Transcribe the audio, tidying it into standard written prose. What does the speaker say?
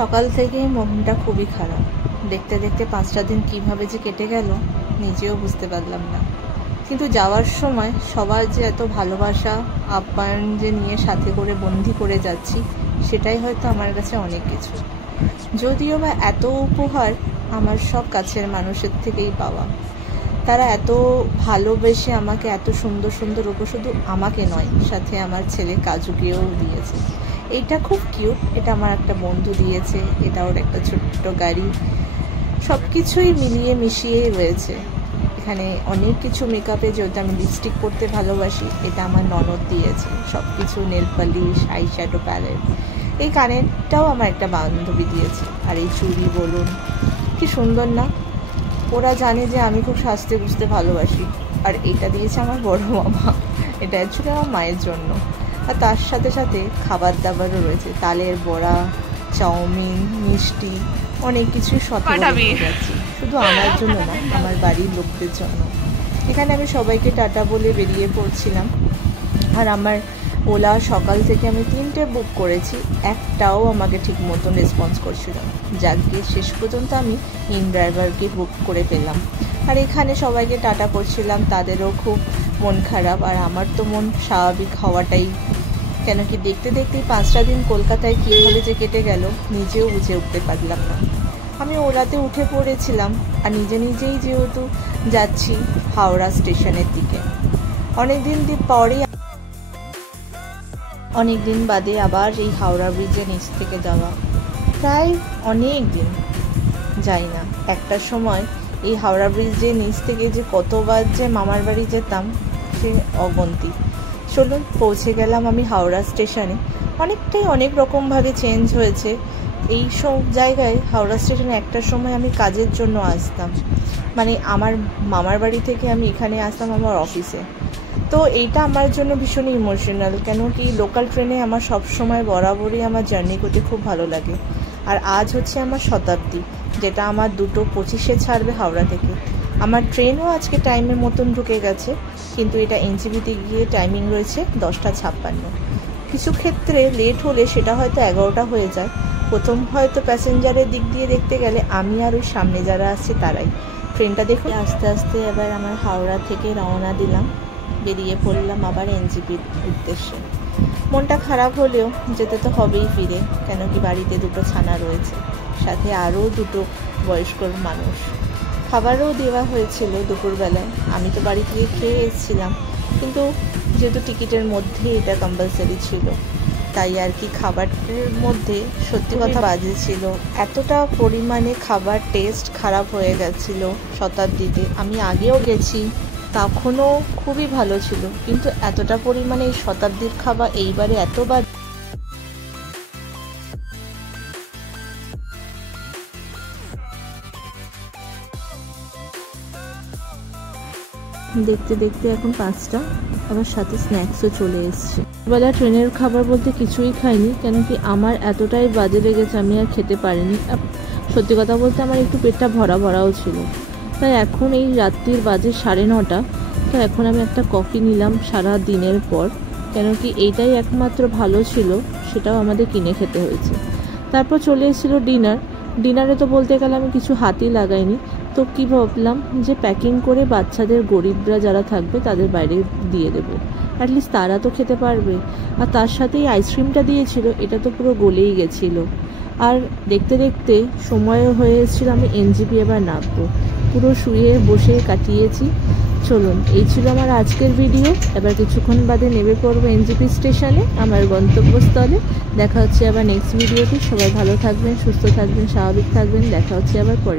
সকাল থেকেই মনটা খুবই খারাপ। দেখতে দেখতে 5টা দিন কিভাবে যে কেটে গেল নিজেও বুঝতে পারলাম না। কিন্তু যাওয়ার সময় সবার যে এত ভালোবাসা আপ্যায়ন যে নিয়ে সাথে করে বন্দি করে যাচ্ছি, সেটাই হয়তো আমার কাছে অনেক কিছু। যদিও বা এত উপহার আমার সব কাছের মানুষের থেকেই পাওয়া। তারা এত ভালোবেসে আমাকে এত সুন্দর সুন্দর উপহার, শুধু আমাকে নয়, সাথে আমার ছেলে কাজুকেও দিয়েছে। এইটা খুব কিউট। এটা আমার একটা বন্ধু দিয়েছে। এটা ওর একটা ছোট্ট গাড়ি। সব কিছুই মিলিয়ে মিশিয়ে রয়েছে এখানে। অনেক কিছু মেকআপে, যেহেতু আমি লিপস্টিক পরতে ভালোবাসি, এটা আমার ননদ দিয়েছে। সব কিছু, nail polish, eye shadow palette, এই কানেরটাও আমার একটা বান্ধবী দিয়েছে। আর এই চুড়ি বলুন, কি সুন্দর না? ওরা জানে যে আমি খুব সাজতে বুঝতে ভালোবাসি। আর এটা দিয়েছে আমার বড় মামা। এটা অ্যাকচুয়ালি আমার মায়ের জন্য। আর তার সাথে সাথে খাবার দাবারও রয়েছে, তালের বড়া, চাউমিন, মিষ্টি, অনেক কিছুই সতর্ক যাচ্ছি। শুধু আমার জন্য না, আমার বাড়ির লোকদের জন্য। এখানে আমি সবাইকে টাটা বলে বেরিয়ে পড়ছিলাম। আর আমার ওলা সকাল থেকে আমি 3টে বুক করেছি, একটাও আমাকে ঠিক মতন রেসপন্স করছিল না। যাক গিয়ে শেষ পর্যন্ত আমি ইন ড্রাইভারকে বুক করে পেলাম। আর এখানে সবাইকে টাটা করছিলাম, তাদেরও খুব মন খারাপ। আর আমার তো মন স্বাভাবিক হওয়াটাই, কেন কি দেখতে দেখতেই 5টা দিন কলকাতায় কীভাবে যে কেটে গেল নিজেও বুঝে উঠতে পারলাম না। আমি ওলাতে উঠে পড়েছিলাম আর নিজেই যেহেতু যাচ্ছি হাওড়া স্টেশনের দিকে। অনেক দিন বাদে আবার এই হাওড়া ব্রিজের নিচ থেকে যাওয়া। প্রায় অনেক দিন যাই না। একটা সময় এই হাওড়া ব্রিজের নিচ থেকে যে কতবার যে মামার বাড়ি যেতাম, সে অগন্তি। চলুন, পৌঁছে গেলাম আমি হাওড়া স্টেশনে। অনেক রকমভাবে চেঞ্জ হয়েছে এই সব জায়গায়। হাওড়া স্টেশনে একটা সময় আমি কাজের জন্য আসতাম, মানে আমার মামার বাড়ি থেকে আমি এখানে আসতাম আমার অফিসে। তো এইটা আমার জন্য ভীষণ ইমোশনাল, কেন কি লোকাল ট্রেনে আমার সব সময় বরাবরই আমার জার্নি করতে খুব ভালো লাগে। আর আজ হচ্ছে আমার শতাব্দী, যেটা আমার 2:25-এ ছাড়বে হাওড়া থেকে। আমার ট্রেনও আজকে টাইমের মতন ঢুকে গেছে, কিন্তু এটা এনজিপিতে গিয়ে টাইমিং রয়েছে 10:56। কিছু ক্ষেত্রে লেট হলে সেটা হয়তো 11টা হয়ে যায়। প্রথম হয়তো প্যাসেঞ্জারের দিক দিয়ে দেখতে গেলে আমি আর ওই সামনে যারা আসছে তারাই। ট্রেনটা দেখুন। আস্তে আস্তে এবার আমার হাওড়া থেকে রওনা দিলাম, বেরিয়ে পড়লাম আবার এনজিপির উদ্দেশ্যে। মনটা খারাপ হলেও যেতে তো হবেই ফিরে, কেন কি বাড়িতে 2টো ছানা রয়েছে, সাথে আরও 2টো বয়স্ক মানুষ। খাবারও দেওয়া হয়েছিল দুপুরবেলায়। আমি তো বাড়ি থেকে খেয়ে এসেছিলাম, কিন্তু যেহেতু টিকিটের মধ্যে এটা কম্পালসারি ছিল, তাই আর কি খাবারের মধ্যে সত্যি কথা বাজে ছিল। এতটা পরিমাণে খাবার টেস্ট খারাপ হয়ে গেছিলো শতাব্দীতে। আমি আগেও গেছি, তখনও খুবই ভালো ছিল, কিন্তু এতটা পরিমাণে এই শতাব্দীর খাবার এইবারে এতবার। দেখতে দেখতে এখন 5টা, আবার সাথে স্ন্যাক্সও চলে এসছে। বেলা ট্রেনের খাবার বলতে কিছুই খাইনি, কেন কি আমার এতটাই বাজে লেগেছে আমি আর খেতে পারিনি। সত্যি কথা বলতে আমার একটু পেটটা ভরাও ছিল। তাই এখন এই রাত্রির বাজে 9:30। তো এখন আমি একটা কফি নিলাম সারা দিনের পর, কেন কি এইটাই একমাত্র ভালো ছিল, সেটাও আমাদের কিনে খেতে হয়েছে। তারপর চলে এসেছিলো ডিনারে তো বলতে গেলে আমি কিছু হাতই লাগাইনি। তো কি ভাবলাম যে প্যাকিং করে বাচ্চাদের, গরিবরা যারা থাকবে তাদের বাইরে দিয়ে দেবো, অ্যাটলিস্ট তারা তো খেতে পারবে। আর তার সাথেই আইসক্রিমটা দিয়েছিল, এটা তো পুরো গলেই গেছিলো। আর দেখতে দেখতে সময় হয়ে এসেছিল আমি এনজিপি এবার নামবো। পুরো শুয়ে বসে কাটিয়েছি। চলুন, এই ছিল আমার আজকের ভিডিও। এবার কিছুক্ষণ বাদে নেমে পড়বো এনজিপি স্টেশনে, আমার গন্তব্যস্থলে। দেখা হচ্ছে আবার নেক্সট ভিডিওতে। সবাই ভালো থাকবেন, সুস্থ থাকবেন, স্বাভাবিক থাকবেন। দেখা হচ্ছে আবার পরে।